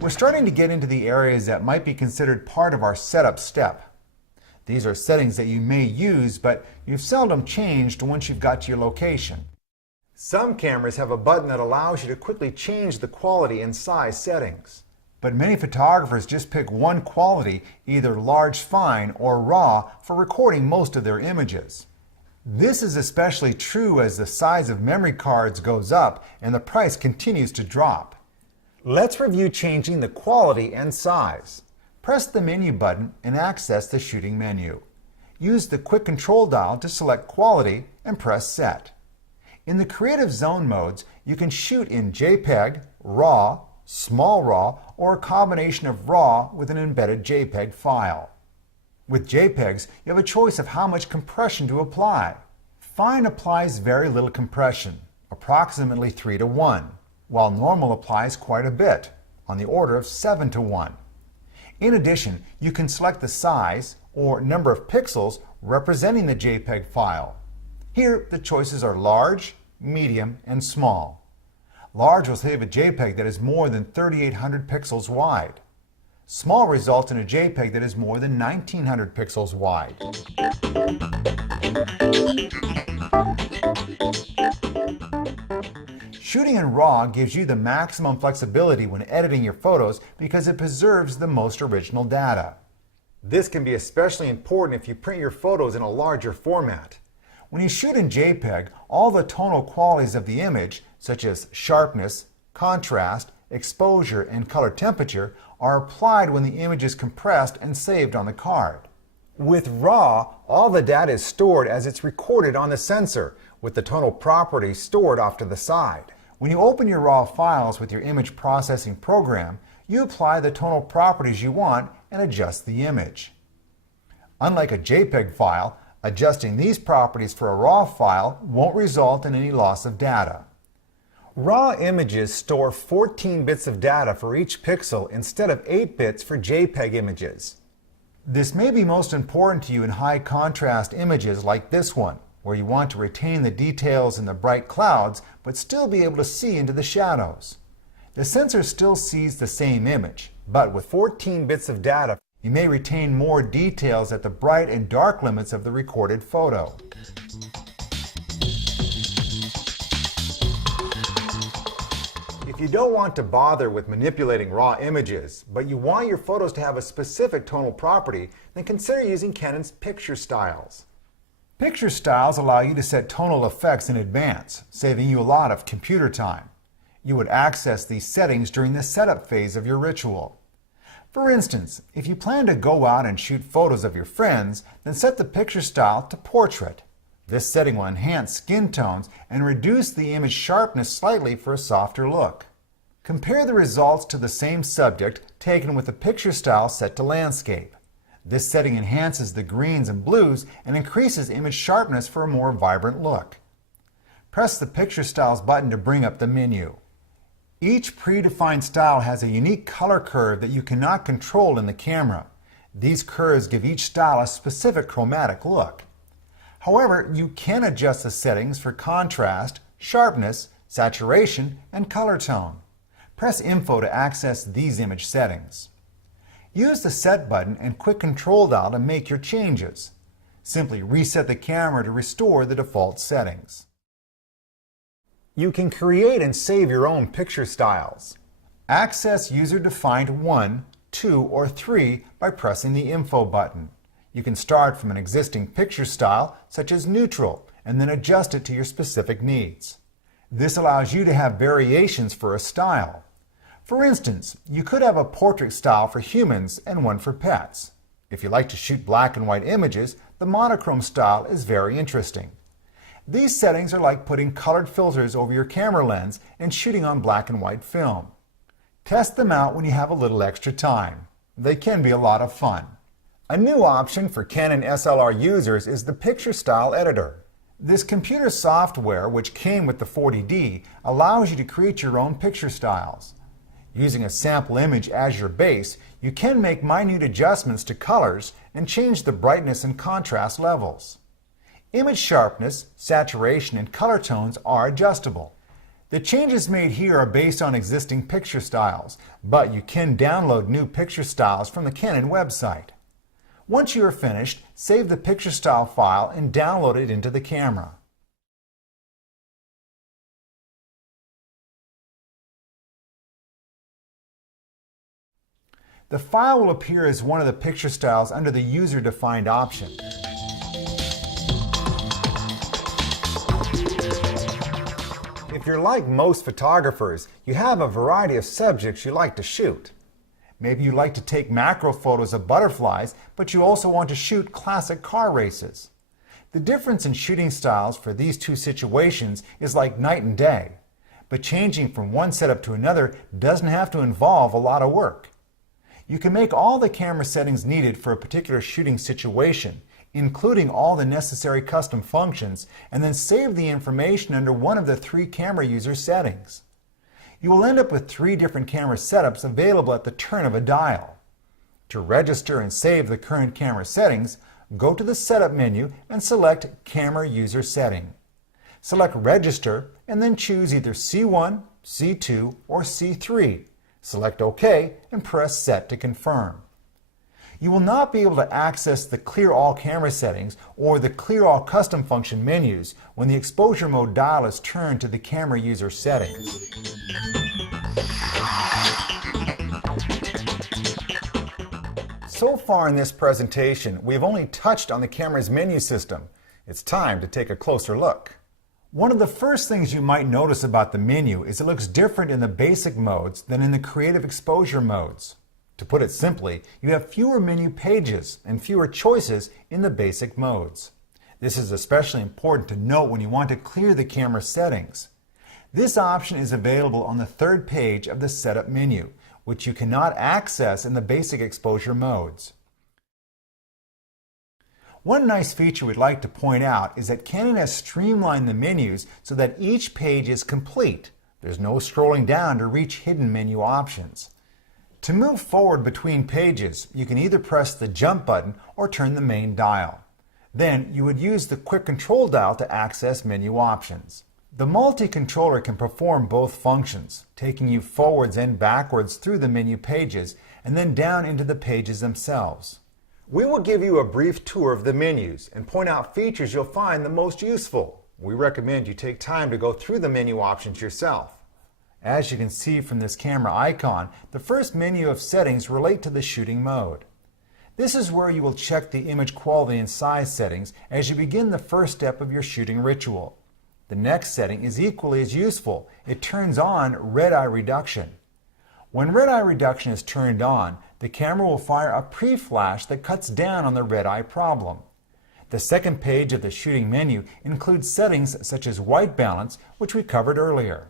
We're starting to get into the areas that might be considered part of our setup step. These are settings that you may use, but you've seldom changed once you've got to your location. Some cameras have a button that allows you to quickly change the quality and size settings. But many photographers just pick one quality, either large fine or raw, for recording most of their images. This is especially true as the size of memory cards goes up and the price continues to drop. Let's review changing the quality and size. Press the menu button and access the shooting menu. Use the quick control dial to select quality and press set. In the creative zone modes, you can shoot in JPEG, RAW, Small RAW, or a combination of RAW with an embedded JPEG file. With JPEGs, you have a choice of how much compression to apply. Fine applies very little compression, approximately 3:1, while normal applies quite a bit, on the order of 7:1. In addition, you can select the size or number of pixels representing the JPEG file. Here, the choices are large, medium, and small. Large will save a JPEG that is more than 3,800 pixels wide. Small results in a JPEG that is more than 1,900 pixels wide. Shooting in RAW gives you the maximum flexibility when editing your photos because it preserves the most original data. This can be especially important if you print your photos in a larger format. When you shoot in JPEG, all the tonal qualities of the image, such as sharpness, contrast, exposure, and color temperature, are applied when the image is compressed and saved on the card. With RAW, all the data is stored as it's recorded on the sensor, with the tonal properties stored off to the side. When you open your RAW files with your image processing program, you apply the tonal properties you want and adjust the image. Unlike a JPEG file, adjusting these properties for a RAW file won't result in any loss of data. RAW images store 14 bits of data for each pixel instead of 8 bits for JPEG images. This may be most important to you in high contrast images like this one, where you want to retain the details in the bright clouds but still be able to see into the shadows. The sensor still sees the same image, but with 14 bits of data, you may retain more details at the bright and dark limits of the recorded photo. If you don't want to bother with manipulating raw images, but you want your photos to have a specific tonal property, then consider using Canon's picture styles. Picture styles allow you to set tonal effects in advance, saving you a lot of computer time. You would access these settings during the setup phase of your ritual. For instance, if you plan to go out and shoot photos of your friends, then set the picture style to portrait. This setting will enhance skin tones and reduce the image sharpness slightly for a softer look. Compare the results to the same subject taken with the picture style set to landscape. This setting enhances the greens and blues and increases image sharpness for a more vibrant look. Press the Picture Styles button to bring up the menu. Each predefined style has a unique color curve that you cannot control in the camera. These curves give each style a specific chromatic look. However, you can adjust the settings for contrast, sharpness, saturation, and color tone. Press Info to access these image settings. Use the Set button and quick control dial to make your changes. Simply reset the camera to restore the default settings. You can create and save your own picture styles. Access user-defined 1, 2, or 3 by pressing the Info button. You can start from an existing picture style, such as neutral, and then adjust it to your specific needs. This allows you to have variations for a style. For instance, you could have a portrait style for humans and one for pets. If you like to shoot black and white images, the monochrome style is very interesting. These settings are like putting colored filters over your camera lens and shooting on black and white film. Test them out when you have a little extra time. They can be a lot of fun. A new option for Canon SLR users is the Picture Style Editor. This computer software, which came with the 40D, allows you to create your own picture styles. Using a sample image as your base, you can make minute adjustments to colors and change the brightness and contrast levels. Image sharpness, saturation, and color tones are adjustable. The changes made here are based on existing picture styles, but you can download new picture styles from the Canon website. Once you are finished, save the picture style file and download it into the camera. The file will appear as one of the picture styles under the user-defined option. If you're like most photographers, you have a variety of subjects you like to shoot. Maybe you like to take macro photos of butterflies, but you also want to shoot classic car races. The difference in shooting styles for these two situations is like night and day, but changing from one setup to another doesn't have to involve a lot of work. You can make all the camera settings needed for a particular shooting situation, including all the necessary custom functions, and then save the information under one of the 3 camera user settings. You will end up with 3 different camera setups available at the turn of a dial. To register and save the current camera settings, go to the Setup menu and select Camera User Setting. Select Register and then choose either C1, C2, or C3. Select OK and press Set to confirm. You will not be able to access the Clear All Camera settings or the Clear All Custom Function menus when the exposure mode dial is turned to the camera user settings. So far in this presentation, we have only touched on the camera's menu system. It's time to take a closer look. One of the first things you might notice about the menu is it looks different in the basic modes than in the creative exposure modes. To put it simply, you have fewer menu pages and fewer choices in the basic modes. This is especially important to note when you want to clear the camera settings. This option is available on the 3rd page of the Setup menu, which you cannot access in the basic exposure modes. One nice feature we'd like to point out is that Canon has streamlined the menus so that each page is complete. There's no scrolling down to reach hidden menu options. To move forward between pages, you can either press the jump button or turn the main dial. Then you would use the quick control dial to access menu options. The multi-controller can perform both functions, taking you forwards and backwards through the menu pages and then down into the pages themselves. We will give you a brief tour of the menus and point out features you'll find the most useful. We recommend you take time to go through the menu options yourself. As you can see from this camera icon, the first menu of settings relate to the shooting mode. This is where you will check the image quality and size settings as you begin the first step of your shooting ritual. The next setting is equally as useful. It turns on red eye reduction. When red eye reduction is turned on, the camera will fire a pre-flash that cuts down on the red eye problem. The second page of the shooting menu includes settings such as white balance, which we covered earlier.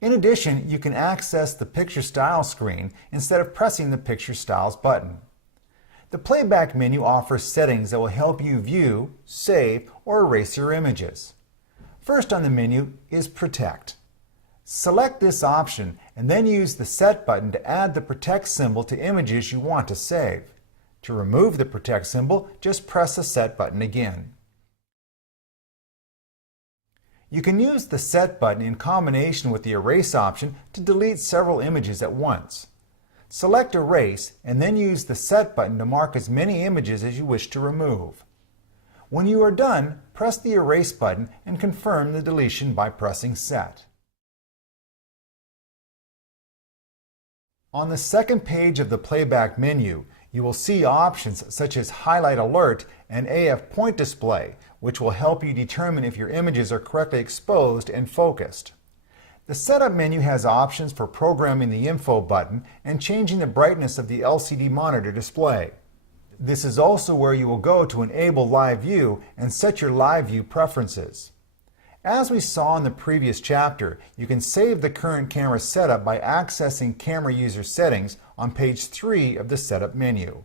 In addition, you can access the Picture Style screen instead of pressing the Picture Styles button. The Playback menu offers settings that will help you view, save, or erase your images. First on the menu is Protect. Select this option and then use the Set button to add the Protect symbol to images you want to save. To remove the Protect symbol, just press the Set button again. You can use the Set button in combination with the Erase option to delete several images at once. Select Erase and then use the Set button to mark as many images as you wish to remove. When you are done, press the Erase button and confirm the deletion by pressing Set. On the second page of the Playback menu, you will see options such as Highlight Alert and AF Point Display, which will help you determine if your images are correctly exposed and focused. The Setup menu has options for programming the Info button and changing the brightness of the LCD monitor display. This is also where you will go to enable Live View and set your Live View preferences. As we saw in the previous chapter, you can save the current camera setup by accessing Camera User Settings on page 3 of the Setup menu.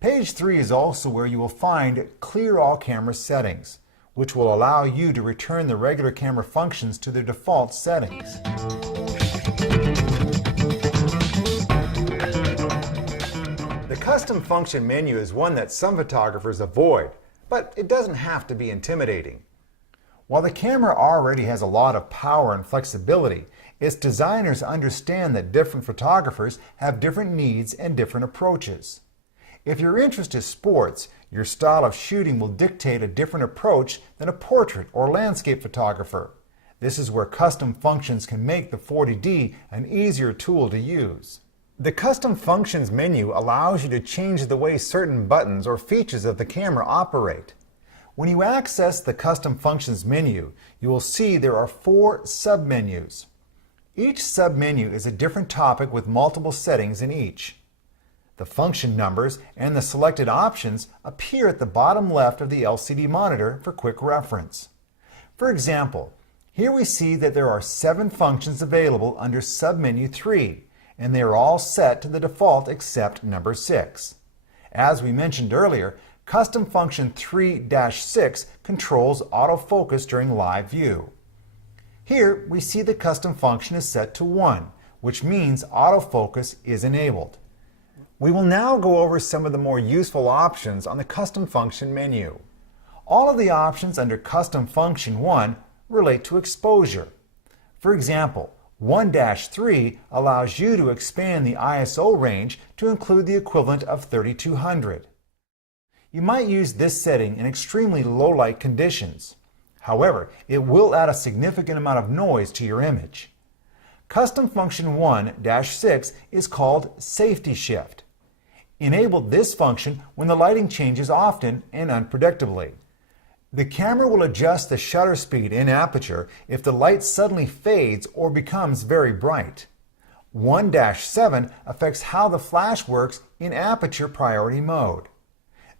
Page 3 is also where you will find Clear All Camera Settings, which will allow you to return the regular camera functions to their default settings. The Custom Function menu is one that some photographers avoid, but it doesn't have to be intimidating. While the camera already has a lot of power and flexibility, its designers understand that different photographers have different needs and different approaches. If your interest is sports, your style of shooting will dictate a different approach than a portrait or landscape photographer. This is where custom functions can make the 40D an easier tool to use. The Custom Functions menu allows you to change the way certain buttons or features of the camera operate. When you access the Custom Functions menu, you will see there are 4 submenus. Each submenu is a different topic with multiple settings in each. The function numbers and the selected options appear at the bottom left of the LCD monitor for quick reference. For example, here we see that there are 7 functions available under submenu 3, and they are all set to the default except number 6. As we mentioned earlier, Custom Function 3-6 controls autofocus during live view. Here we see the custom function is set to 1, which means autofocus is enabled. We will now go over some of the more useful options on the Custom Function menu. All of the options under Custom Function 1 relate to exposure. For example, 1-3 allows you to expand the ISO range to include the equivalent of 3200. You might use this setting in extremely low light conditions. However, it will add a significant amount of noise to your image. Custom Function 1-6 is called Safety Shift. Enable this function when the lighting changes often and unpredictably. The camera will adjust the shutter speed in aperture if the light suddenly fades or becomes very bright. 1-7 affects how the flash works in aperture priority mode.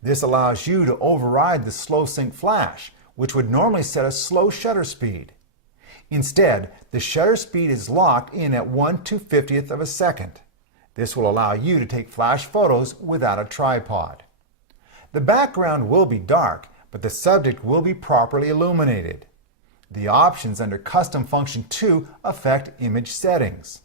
This allows you to override the slow sync flash, which would normally set a slow shutter speed. Instead, the shutter speed is locked in at 1/250th of a second. This will allow you to take flash photos without a tripod. The background will be dark, but the subject will be properly illuminated. The options under Custom Function 2 affect image settings.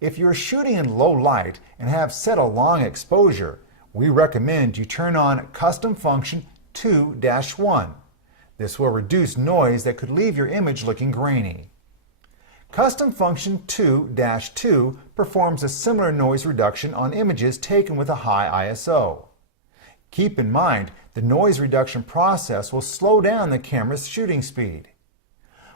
If you're shooting in low light and have set a long exposure, we recommend you turn on Custom Function 2-1. This will reduce noise that could leave your image looking grainy. Custom Function 2-2 performs a similar noise reduction on images taken with a high ISO. Keep in mind, the noise reduction process will slow down the camera's shooting speed.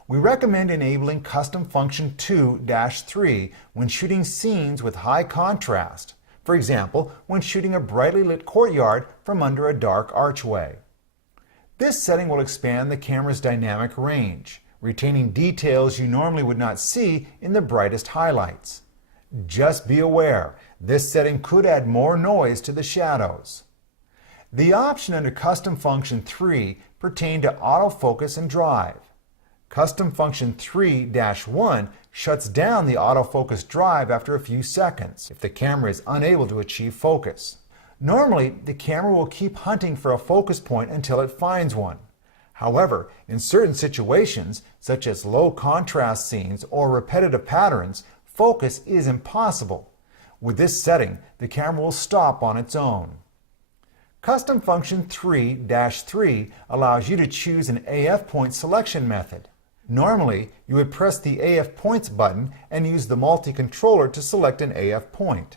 We recommend enabling Custom Function 2-3 when shooting scenes with high contrast. For example, when shooting a brightly lit courtyard from under a dark archway. This setting will expand the camera's dynamic range, retaining details you normally would not see in the brightest highlights. Just be aware, this setting could add more noise to the shadows. The option under Custom Function 3 pertain to autofocus and drive. Custom Function 3-1 shuts down the autofocus drive after a few seconds if the camera is unable to achieve focus. Normally, the camera will keep hunting for a focus point until it finds one. However, in certain situations, such as low contrast scenes or repetitive patterns, focus is impossible. With this setting, the camera will stop on its own. Custom Function 3-3 allows you to choose an AF point selection method. Normally, you would press the AF Points button and use the multi-controller to select an AF point.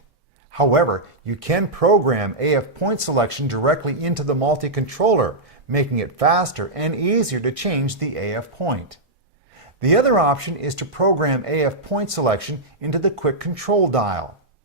However, you can program AF point selection directly into the multi-controller, making it faster and easier to change the AF point. The other option is to program AF point selection into the quick control dial.